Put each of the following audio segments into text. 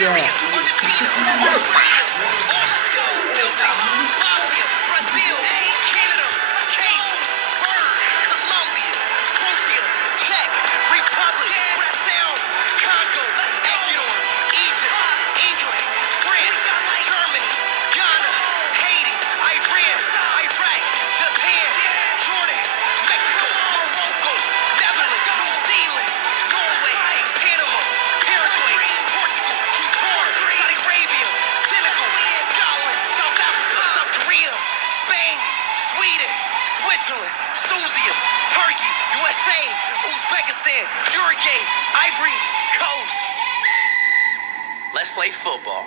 Croatia, Argentina, Australia, Austria, Belgium, Bosnia, Brazil, Canada, Cape Verde, Colombia, Croatia, Czech Republic, Brazil, Congo, Ecuador, Egypt, England, France, Germany, Ghana, Haiti, Iran, Iraq, Japan, Jordan, Mexico, Morocco, Netherlands, New Zealand, Norway, Panama, Paraguay, Portugal, Qatar, Saudi Arabia, Senegal, Scotland, South Africa, South Korea, Spain, Sweden, Switzerland, Tunisia, Turkey, USA, Uzbekistan, Uruguay, Ivory Coast. Let's play football.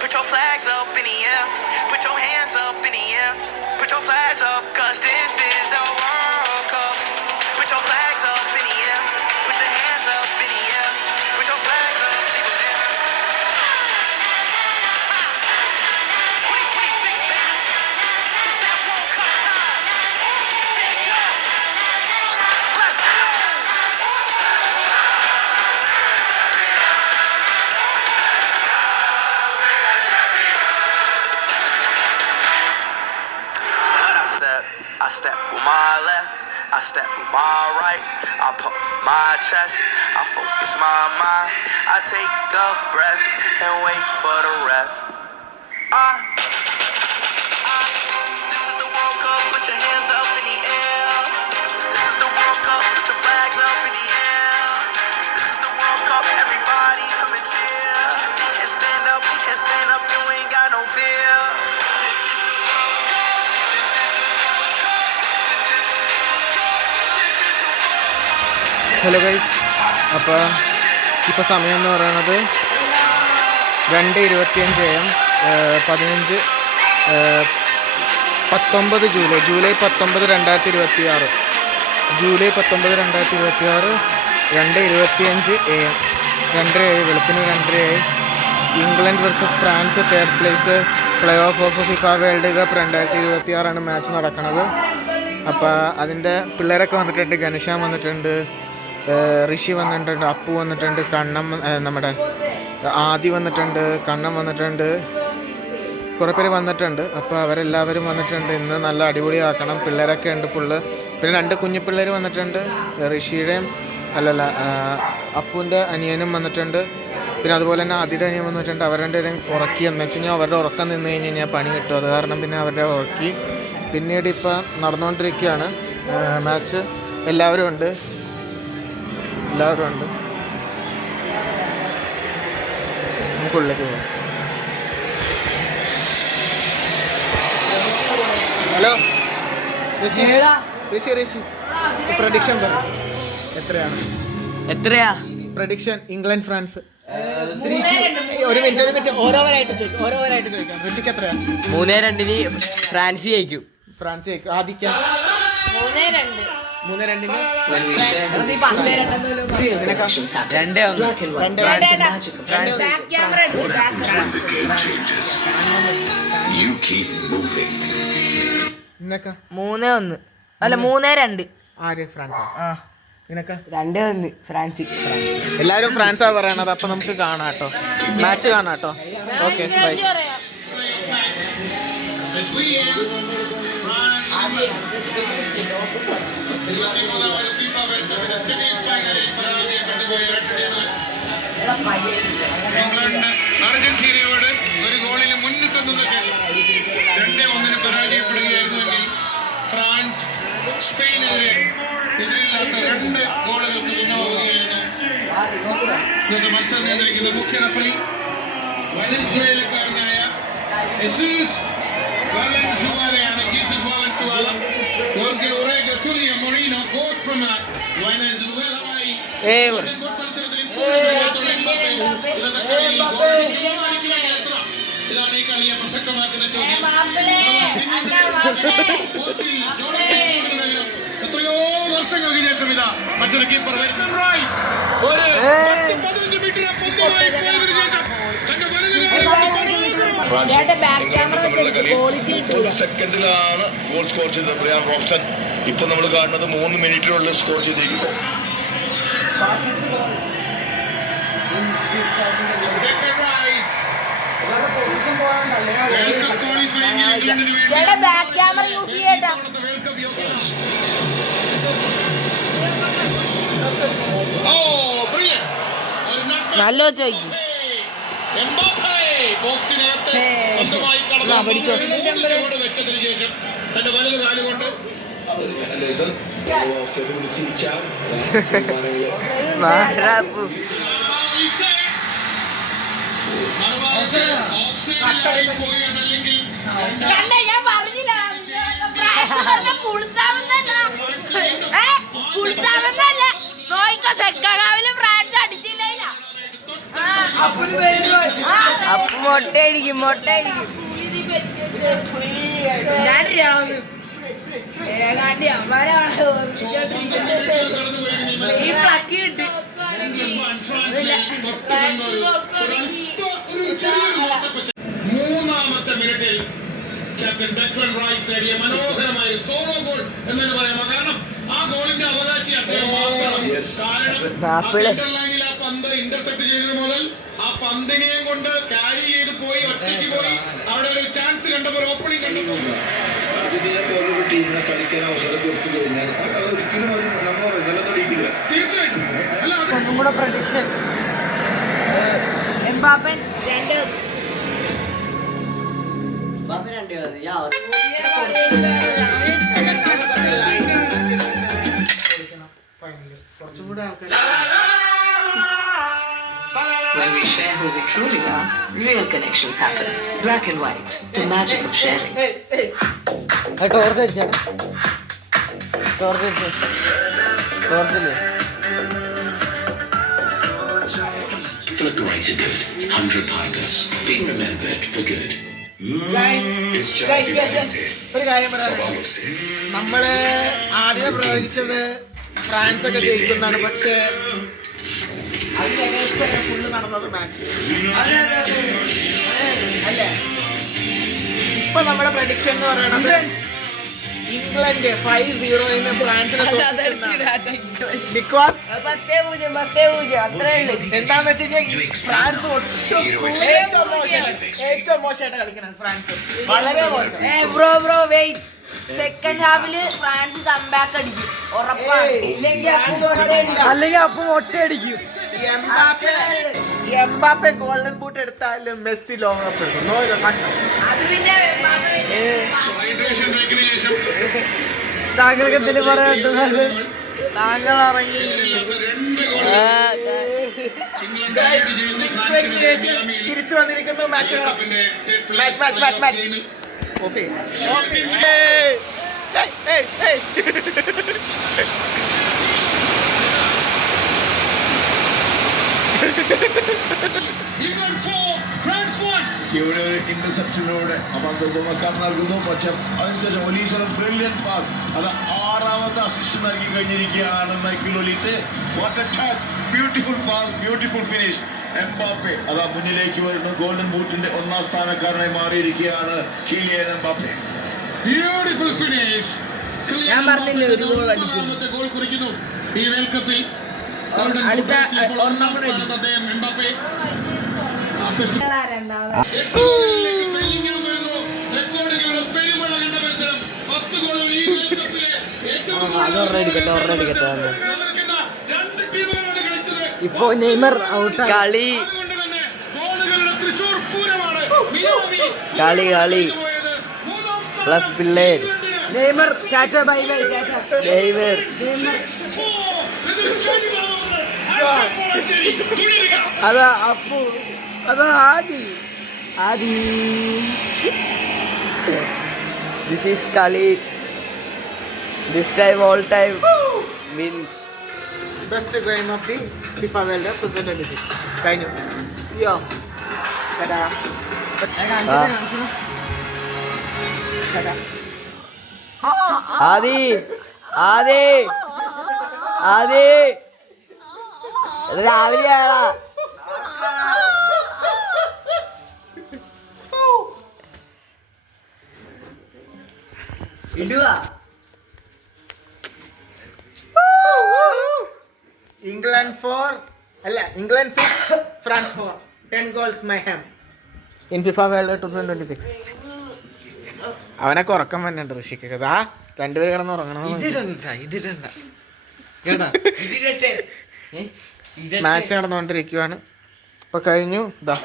Put your flags up in the air. Put your hands up in the air. Put your flags up, cause this is the World Cup. Put your flags up in the air. Put your hands up in the air. Put your flags up, leave them there. 2026, baby. It's that World Cup time. Stand up. Let's go. I step with my left, I step with my right, I pump my chest, I focus my mind, I take a breath and wait for the ref. This is the World Cup, put your hands up in the air. This is the World Cup, put your flags up in the air. This is the World Cup, everybody come and cheer. And stand up, you ain't got no fear. Hello guys, അപ്പോൾ ഇപ്പോൾ സമയം എന്ന് പറയുന്നത് 2:25 AM 19 July 19 2026 July 19 2026 2:25 AM 2:30 വെളുപ്പിന് 2:30 England versus France third place play off FIFA world cup 2026 match നടക്കുന്നത്. അപ്പോൾ അതിൻ്റെ പിള്ളേരൊക്കെ വന്നിട്ടുണ്ട്. ഗണേശാൻ വന്നിട്ടുണ്ട്, ഋഷി വന്നിട്ടുണ്ട്, അപ്പു വന്നിട്ടുണ്ട്, കണ്ണം നമ്മുടെ ആദി വന്നിട്ടുണ്ട്, കണ്ണം വന്നിട്ടുണ്ട്, കുറേ പേര് വന്നിട്ടുണ്ട്. അപ്പോൾ അവരെല്ലാവരും വന്നിട്ടുണ്ട്. ഇന്ന് നല്ല അടിപൊളിയാക്കണം. പിള്ളേരൊക്കെ ഉണ്ട് ഫുള്ള്. പിന്നെ 2 കുഞ്ഞു പിള്ളേർ വന്നിട്ടുണ്ട്. ഋഷിയുടെയും അപ്പുവിൻ്റെ അനിയനും വന്നിട്ടുണ്ട്. പിന്നെ അതുപോലെ തന്നെ ആദിയുടെ അനിയൻ വന്നിട്ടുണ്ട്. അവർ രണ്ടുപേരും ഉറക്കി. എന്ന് വെച്ച് കഴിഞ്ഞാൽ അവരുടെ ഉറക്കം നിന്ന് കഴിഞ്ഞ് കഴിഞ്ഞാൽ പണി കിട്ടും. അത് കാരണം പിന്നെ അവരുടെ ഉറക്കി. പിന്നീട് ഇപ്പം നടന്നുകൊണ്ടിരിക്കുകയാണ് മാച്ച്. എല്ലാവരും ഉണ്ട്. നമുക്കുള്ളിലേക്ക് പോകാം. ഹലോ ഋഷി. പ്രഡിക്ഷൻ പറ എത്രയാണ്? എത്രയാ പ്രഡിക്ഷൻ ഇംഗ്ലണ്ട് ഫ്രാൻസ്. ഒരു മിനിറ്റ് ഓരോവരായിട്ട് ചോദിക്കാം. ഋഷിക്ക് എത്രയാ? 3-2 ഫ്രാൻസ് ജയിക്കും. ഫ്രാൻസ് ജയിക്കും. ആദിക്കാം 3-2. 3-2 3-1 അല്ല 3-2. ആര്? ഫ്രാൻസാ? നിനക്ക് 2-1 ഫ്രാൻസ്. എല്ലാവരും ഫ്രാൻസാ പറയണത്. അപ്പൊ നമുക്ക് കാണാം കേട്ടോ, മാച്ച് കാണാം കേട്ടോ. Okay bye. അർജന്റീനയോട് ഒരു ഗോളിന് മുന്നിട്ടെന്ന ശേഷം 2-1 പരാജയപ്പെടുകയായിരുന്നുവെങ്കിൽ ഫ്രാൻസ് സ്പെയിനെതിരെ എതിരില്ലാത്ത 2 ഗോളുകൾക്ക് പിന്നോകുകയായിരുന്നു. ഇന്നത്തെ മത്സരം നിയന്ത്രിക്കുന്ന മുഖ്യ റഫറി വെനസ്വേലക്കാരനായ യെസൂസ് വാലൻസുവാലയാണ്. Jesus Valenzuela porque Orega Tulio Moreno caught from Venezuela. ഇതാണ് ഈ കളിയെ പ്രസക്തമാക്കുന്ന ചോദ്യം. എത്രയോ വർഷങ്ങൾക്ക് ശേഷം ഇതാ മറ്റൊരു കീപ്പർ ഒരു 15 മീറ്റർ സെക്കൻഡിലാണ് ഗോൾ സ്കോർ ചെയ്തത് ബ്രയാൻ റോബ്സൺ. ഇപ്പൊ നമ്മൾ കാണുന്നത് 3 മിനിറ്റിനുള്ളിൽ സ്കോർ ചെയ്തിരിക്കുന്നു. ബാക്ക് ക്യാമറ യൂസ് ചെയ്യട്ടാ. നല്ല ചോദിക്കും. വെച്ചതിന് ശേഷം തന്റെ വലത് കാലുകൊണ്ട് ഞാൻ പറഞ്ഞില്ല നോയിക്കോ സെക്കാവില് ഫ്രാൻസ് അടിച്ചില്ല. അപ്പൊ മൊട്ടയടിക്കും. മൂന്നാമത്തെ മിനിറ്റിൽ ക്യാപ്റ്റൻ ഡെക്ലൻ റൈസ് നേടിയ മനോഹരമായ സോളോ ഗോൾ എന്ന് പറയാം. കാരണം ആ ഗോളിന്റെ അവകാശി അദ്ദേഹം മാത്രം. കാരണം ലൈനിൽ ആ പന്ത് ഇന്റർസെപ്റ്റ് ചെയ്തത് മുതൽ ആ പന്തിനെയും കൊണ്ട് ക്യാരി ചെയ്ത് പോയി ഒറ്റയ്ക്ക് പോയി അവിടെ ഒരു ചാൻസ് കണ്ടപ്പോൾ ഓപ്പണിംഗ് കണ്ടപ്പോൾ അർജന്റീന പോലൊരു ടീമിനെ കളിക്കാൻ അവസരം കൊടുത്തു കഴിഞ്ഞാൽ ഒരിക്കലും നിലനിൽക്കില്ല. തീർച്ചയായിട്ടും ഒന്നും കൂടെ prediction. Mbappe 2. When we share who we truly are, real connections happen. Black and white, the magic of sharing. ടോർച്ചില്ലേ For the greater good, 100 Tigers, being remembered for good. ഒരു കാര്യം പറയാം. നമ്മള് ആദ്യം പ്രവചിച്ചത് ഫ്രാൻസ് ഒക്കെ ജയിക്കുന്നതാണ്. പക്ഷേ ഫുള്ള് നടന്നത് മാച്ച് അല്ലേ? ഇപ്പൊ നമ്മുടെ പ്രഡിക്ഷൻ എന്ന് പറയുന്നത് ഇംഗ്ലണ്ട് 5-0 ഫ്രാൻസിനെ ബിക്കോസ് എന്താന്ന് വെച്ച് കഴിഞ്ഞാൽ ഫ്രാൻസ് ഏറ്റവും മോശമായിട്ട് കളിക്കണം. ഫ്രാൻസ് വളരെ മോശം. Bro wait. സെക്കൻഡ് ഹാഫില് ഫ്രാൻസ് കംബാക്ക് അടിക്കും ഉറപ്പാണ്. അല്ലെങ്കിൽ അപ്പൊ മൊട്ടയടിക്കും. എംബാപ്പെ ഗോൾഡൻ ബൂട്ട് എടുത്താലും മെസ്സി ലോകകപ്പ് എടുക്കും. അത് പിന്നെ താങ്കൾക്ക് എന്തെങ്കിലും പറയാനുണ്ട്? താങ്കൾ ഇറങ്ങി തിരിച്ചു വന്നിരിക്കുന്നു. മാച്ച് ഇവിടെ ഒരു ഇന്റർസെപ്ഷനിലൂടെ അബദ്ധം നൽകുന്നു. പക്ഷെ അതിനുശേഷം ഒലീസിന് ബ്രില്യന്റ് പാസ്, അത് 6ാമത്തെ അസിസ്റ്റ് നൽകി കഴിഞ്ഞിരിക്കുകയാണ് Michael Olise. What A touch, beautiful pass, beautiful finish. Mbappe അതാ മുന്നിലേക്ക് വരുന്നു. ഗോൾഡൻ ബൂട്ടിന്റെ 1ാം സ്ഥാനക്കാരനായി മാറിയിരിക്കുകയാണ് കിലിയൻ എംബാപ്പെ. Beautiful finish. ഞാൻ പറഞ്ഞില്ലേ ഒരു ഗോൾ അടിക്കും. ഗോൾ കുറിക്കുന്നു ഈ വേൾഡ് കപ്പിൽ. അടുത്ത ഒരെണ്ണം കൂടെ അടിക്കും. അദ്ദേഹം എംബാപ്പെ ഇപ്പൊ നെയ്മർ ഔട്ട്. കളി കളി കളി പ്ലസ് പിള്ളേർ. Neymar Tata bye bye Tata. Neymar അതാ അപ്പു അതാ ആദി ആദി. ദിസ് ഈസ് കളി. This time all time win. Best game of the FIFA world cup 2026 കഴിഞ്ഞു. യോ കടാ ആദി ആദി ആദി രാവിലെ ആളാ. ഇംഗ്ലണ്ട് 4 അല്ല England 6 France 4. 10 goals mayhem in FIFA World Cup 2026. അവനൊക്കെ ഉറക്കം വന്നിട്ടുണ്ട് ഋഷിക്കൊക്കെ. ആ രണ്ടുപേര് കിടന്ന് ഉറങ്ങണം. മാച്ച് നടന്നുകൊണ്ടിരിക്കുകയാണ്. ഇപ്പൊ കഴിഞ്ഞു. ഇതാ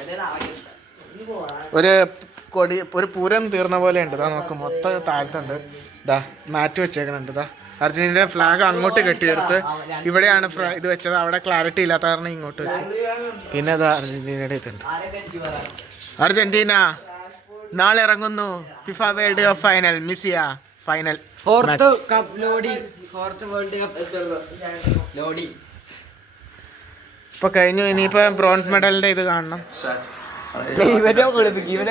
ഒരു പൂരം തീർന്ന പോലെ ഉണ്ട്. ഇതാ നോക്ക്, മൊത്തം താഴ്ത്തുണ്ട്. ഇതാ മാറ്റ് വെച്ചേക്കണുണ്ട്. ഇതാ അർജന്റീനയുടെ ഫ്ലാഗ് അങ്ങോട്ട് കെട്ടിയെടുത്ത് ഇവിടെയാണ് ഇത് വെച്ചത്. അവിടെ ക്ലാരിറ്റി ഇല്ലാത്ത കാരണം ഇങ്ങോട്ട് വെച്ചു. പിന്നെ അതാ അർജന്റീനയുടെ ഇതുണ്ട്. അർജന്റീന നാളെ ഇറങ്ങുന്നു ഫിഫ വേൾഡ് കപ്പ് ഫൈനൽ. മിസിയ final 4th cup loading. 4th world cup loading ഇപ്പൊ കഴിഞ്ഞു. ഇനിയിപ്പോ ബ്രോൺസ് മെഡലിന്റെ ഇത് കാണണം. ഇവനെ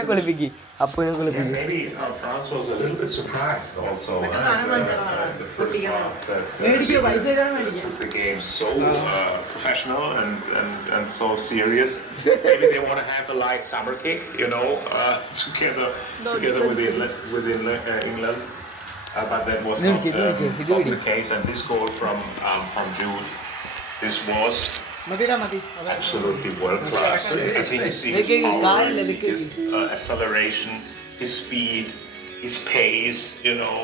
കുളിപ്പിക്കി അപ്പനെ കുളിപ്പിക്കി. Maybe France was a little bit surprised also the first half that took the game so professional and so serious. Maybe they want to have a light summer kick, you know, together within England. But that was not the case. And this goal from Jude, this was absolutely world class. I think you see his power, his acceleration, his speed, his pace. You know,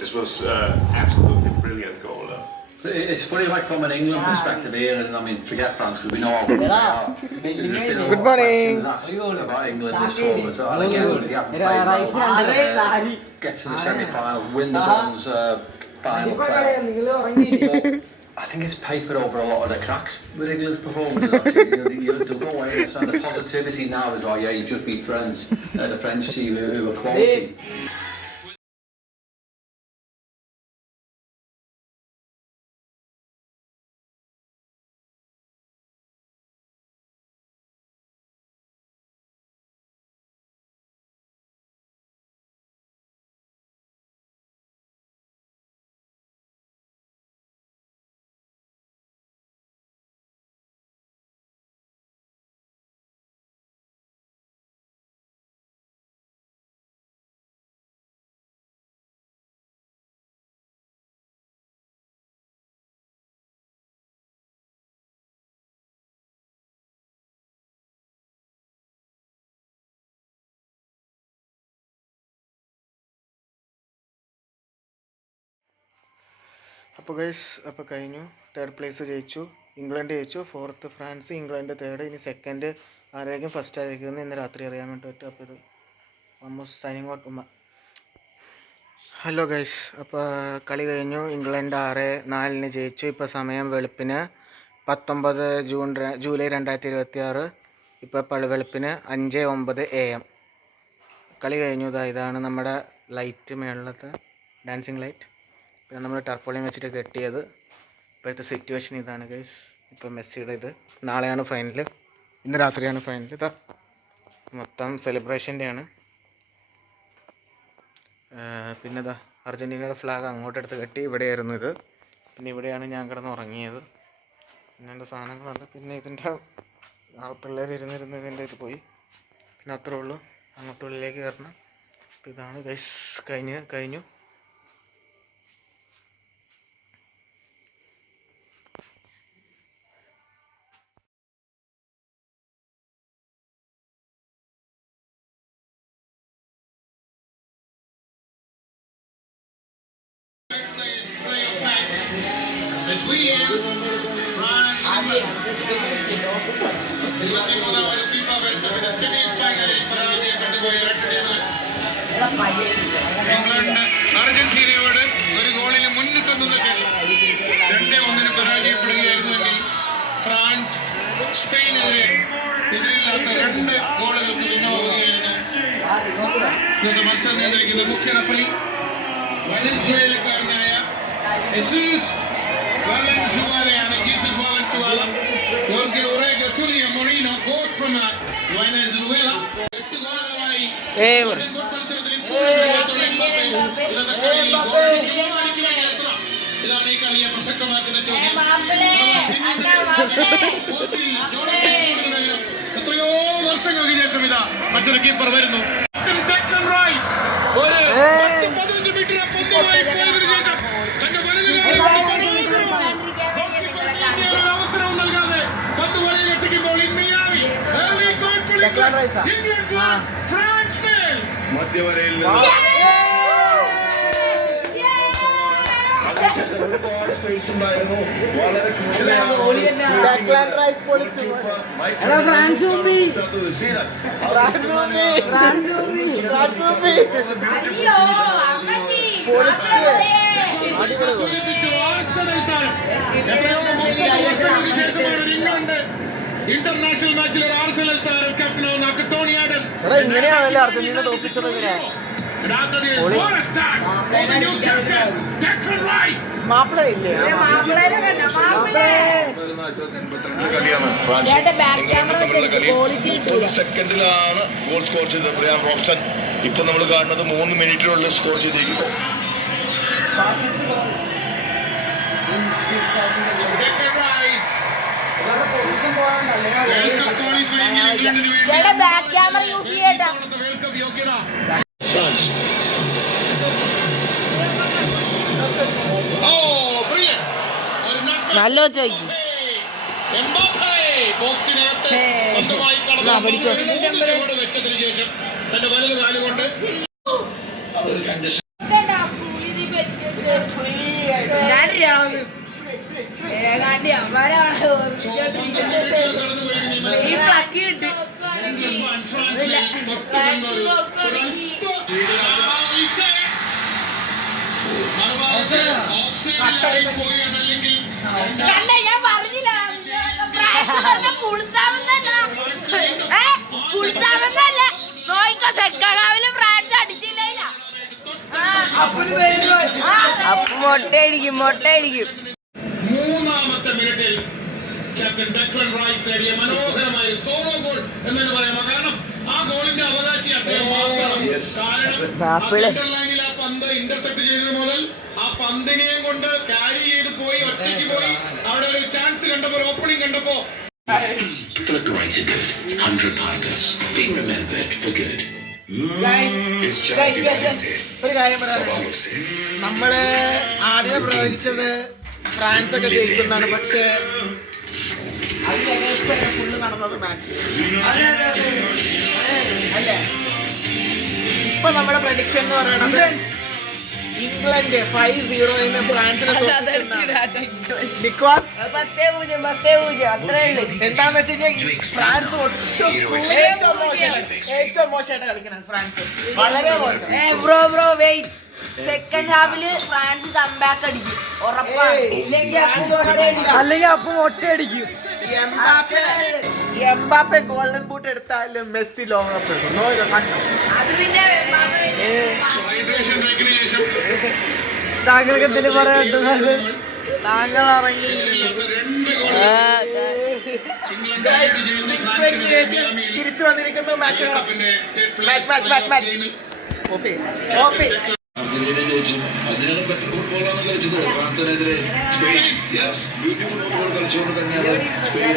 this was absolutely brilliant goal. It's funny, like from an England perspective here, and I mean, forget France because we know how good they are. Good morning. About England this tournament, so and again, they haven't played well. Get to the semi-final, win the bronze final. I think it's papered over a lot of the cracks with England's performances. Actually, they'll go away and the positivity now is like, yeah, you just beat France, the French team who are quality. അപ്പോൾ guys അപ്പോൾ കഴിഞ്ഞു. 3rd place ജയിച്ചു, England ജയിച്ചു. 4th France, England 3rd. ഇനി 2nd ആരായിരിക്കും, first ആയിരിക്കും ഇന്ന് രാത്രി അറിയാൻ വേണ്ടിയിട്ട്. അപ്പോൾ ഇത് ഓൾമോസ്റ്റ് സൈനിങ് ഔട്ട് ഉമ്മ. ഹലോ ഗൈസ്, അപ്പോൾ കളി കഴിഞ്ഞു. ഇംഗ്ലണ്ട് 6-4 ജയിച്ചു. ഇപ്പോൾ സമയം വെളുപ്പിന് 19 ജൂലൈ 2026. ഇപ്പോൾ വെളുപ്പിന് 5:09 AM കളി കഴിഞ്ഞു. ഇതാണ് നമ്മുടെ ലൈറ്റ് മേളത്തെ ഡാൻസിങ് ലൈറ്റ്. പിന്നെ നമ്മൾ ടർപ്പോളിയം വെച്ചിട്ട് കെട്ടിയത്. ഇപ്പോഴത്തെ സിറ്റുവേഷൻ ഇതാണ് ഗൈസ്. ഇപ്പോൾ മെസ്സിയുടെ ഇത് നാളെയാണ് ഫൈനൽ, ഇന്ന് രാത്രിയാണ് ഫൈനൽ. ഇതാ മൊത്തം സെലിബ്രേഷൻ്റെയാണ്. പിന്നെ ഇതാ അർജൻറ്റീനയുടെ ഫ്ലാഗ് അങ്ങോട്ടെടുത്ത് കെട്ടി. ഇവിടെയായിരുന്നു ഇത്. പിന്നെ ഇവിടെയാണ് ഞാൻ കിടന്ന് ഉറങ്ങിയത്. പിന്നെ എൻ്റെ സാധനങ്ങളുണ്ട്. പിന്നെ ഇതിൻ്റെ പിള്ളേർ ഇരുന്നിരുന്ന് ഇതിൻ്റെ ഇത് പോയി. പിന്നെ അത്രേ ഉള്ളൂ. അങ്ങോട്ടുള്ളിലേക്ക് കയറണം. ഇതാണ് ഗൈസ് കഴിഞ്ഞു. അർജന്റീനയോട് ഒരു ഗോളിന് മുന്നിട്ടെന്ന ശേഷം 2-1 പരാജയപ്പെടുകയായിരുന്നുവെങ്കിൽ ഫ്രാൻസ് സ്പെയിനെതിരെ എതിരില്ലാത്ത 2 ഗോളുകൾക്ക് പിന്നോകുകയായിരുന്നു. ഇന്നത്തെ മത്സരം നിയന്ത്രിക്കുന്ന മുഖ്യ referee വെനസ്വേലക്കാരനായ Jesus Valenzuela. Jorge Orega, Tulio Moreno, both from Venezuela. ഇതാണ് ഈ കളിയെ പ്രസക്തമാക്കുന്ന ചോദ്യം. എത്രയോ വർഷങ്ങൾക്ക് ശേഷം ഇതാ മറ്റൊരു കീപ്പർ വരുന്നു. ഒരു 15 മീറ്റർ അവസരവും നൽകാതെ പന്ത് വലയിൽ എത്തിക്കുമ്പോൾ മധ്യവരയിൽ ഒരുപാട് സ്പേസ് ഉണ്ടായിരുന്നു. വളരെ ഇന്റർനാഷണൽ മാച്ചിൽ ഒരു ആർസനൽ താരം ക്യാപ്റ്റനാവുന്ന ടോണി ആഡംസ് ഇങ്ങനെയാണല്ലേ അർജന്റീന തോൽപ്പിച്ചത്. സെക്കൻഡിലാണ് ഗോൾ സ്കോർ ചെയ്തത് ബ്രയാൻ റോബ്സൺ. ഇപ്പൊ നമ്മൾ കാണുന്നത് 3 മിനിറ്റിനുള്ളിൽ സ്കോർ ചെയ്തിരിക്കുന്നു. ബാക്ക് ക്യാമറ യൂസ് ചെയ്യട്ടാ. നല്ല ചോദിക്കും. തന്റെ വലത് കാലുകൊണ്ട് ഞാൻ പറഞ്ഞില്ല നോയിക്കോ സെക്കാവില് ഫ്രാൻസ് അടിച്ചില്ല. മൊട്ടയടിക്കും. മൂന്നാമത്തെ മിനിറ്റിൽ ക്യാപ്റ്റൻ ഡെക്ലൻ റൈസ് നേടിയ മനോഹരമായ സോളോ ഗോൾ എന്ന് പറയാം. കാരണം ആ ഗോളിന്റെ അവകാശി അദ്ദേഹം മാത്രം. കാരണം ലൈനിൽ ആ പന്ത് ഇന്റർസെപ്റ്റ് ചെയ്തത് മുതൽ ആ പന്തിനെയും കൊണ്ട് ക്യാരി ചെയ്ത് പോയി ഒറ്റയ്ക്ക് പോയി അവിടെ ഒരു ചാൻസ് കണ്ടപ്പോ, ഓപ്പണിംഗ് കണ്ടപ്പോ For the greater good, 100 Tigers, being remembered for good. ഒരു കാര്യം പറയാനുള്ളത്, നമ്മള് ആദ്യം പ്രവചിച്ചത് ഫ്രാൻസ് ഒക്കെ ജയിക്കുന്നതാണ്. പക്ഷേ അതിന് ഫുള്ള് നടന്നത് മാച്ച് അല്ലേ. ഇപ്പൊ നമ്മുടെ പ്രഡിക്ഷൻ എന്ന് പറയുന്നത് ഇംഗ്ലണ്ട് 5-0 ഫ്രാൻസിനെ ബിക്കോസ് എന്താന്ന് വെച്ച് കഴിഞ്ഞാൽ ഫ്രാൻസ് ഏറ്റവും മോശമായിട്ട് കളിക്കണം. ഫ്രാൻസ് വളരെ മോശം. സെക്കൻഡ് ഹാഫില് ഫ്രാൻസ് കംബാക്ക് അടിക്കും ഉറപ്പാണ്. അല്ലെങ്കിൽ അപ്പം മൊട്ടയടിക്കും. എംബാപ്പെ ഗോൾഡൻ ബൂട്ട് എടുത്താലും മെസ്സി ലോങ് കപ്പ് എടുക്കും. അത് പിന്നെ ഹൈഡ്രേഷൻ ബ്രേക്കിന് ശേഷം താങ്കൾക്ക് എന്തെങ്കിലും പറയാനുണ്ടോ? താങ്കൾ ഇറങ്ങി തിരിച്ചു വന്നിരിക്കുന്നു. മാച്ച് അർജന്റീന ജയിച്ചു. അതിനാണ് ബെറ്റർ ഫുട്ബോളാണ് കളിച്ചത്. ഫ്രാൻസിനെതിരെ സ്പെയിൻ ബ്യൂട്ടിഫുൾ ഫുട്ബോൾ കളിച്ചുകൊണ്ട് തന്നെയാണ് സ്പെയിൻ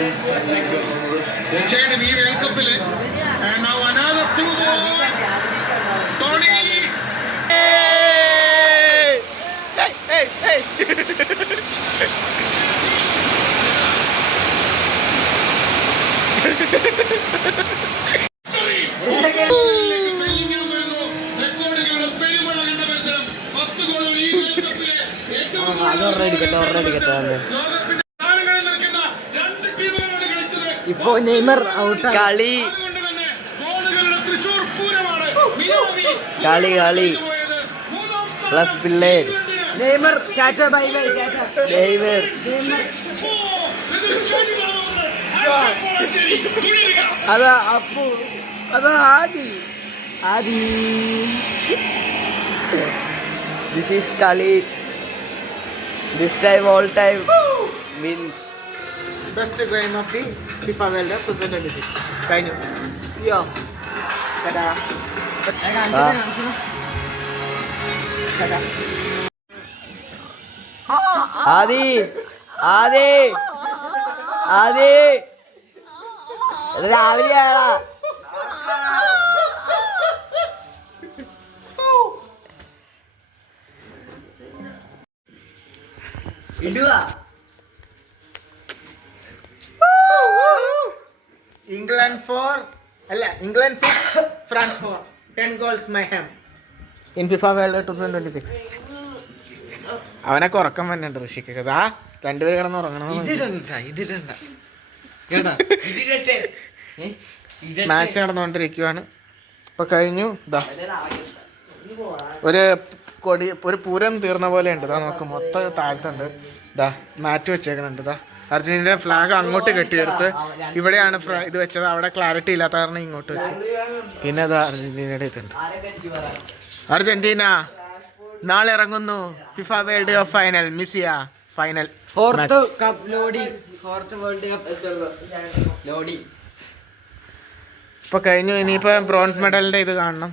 തീർച്ചയായിട്ടും ഈ വേൾഡ് കപ്പില് ടോണി ഇപ്പൊ നെയ്മർ ഔട്ട്. കളി പ്ലസ് പിള്ളേര്. Neymar Tata bye bye Tata. Neymar അതാ അപ്പു അതാ ആദി ദിസ് ഈസ് കളി. This time all time win. Best game of the FIFA world cup 2026 കഴിഞ്ഞു. യോ കടാ ആദി രാവിലെ ആളാ. England 6 France 4 10 goals mayhem in FIFA World Cup 2026. അവനൊക്കെ ഉറക്കം വന്നിട്ടുണ്ട് ഋഷിക്ക്. ആ രണ്ടുപേര് കിടന്ന് ഉറങ്ങണം. മാച്ച് നടന്നുകൊണ്ടിരിക്കുകയാണ്. ഇപ്പൊ കഴിഞ്ഞു. ഇതാ ഒരു പൂരം തീർന്ന പോലെ ഉണ്ട്. ഇതാ നമുക്ക് മൊത്തം താഴ്ത്തുണ്ട്. ഇതാ മാറ്റ് വെച്ചേക്കണുണ്ട്. ഇതാ അർജന്റീനയുടെ ഫ്ലാഗ് അങ്ങോട്ട് കെട്ടിയെടുത്ത് ഇവിടെയാണ് ഇത് വെച്ചത്. അവിടെ ക്ലാരിറ്റി ഇല്ലാത്ത കാരണം ഇങ്ങോട്ട് വെച്ചു. പിന്നെ ഇതാ അർജന്റീനയുടെ ഇതുണ്ട്. അർജന്റീന നാളെ ഇറങ്ങുന്നു ഫിഫ വേൾഡ് കപ്പ് ഫൈനൽ. മിസിയ final 4th cup loading. 4th world cup loading ഇപ്പൊ കഴിഞ്ഞു. ഇനിയിപ്പോ ബ്രോൺസ് മെഡലിന്റെ ഇത് കാണണം.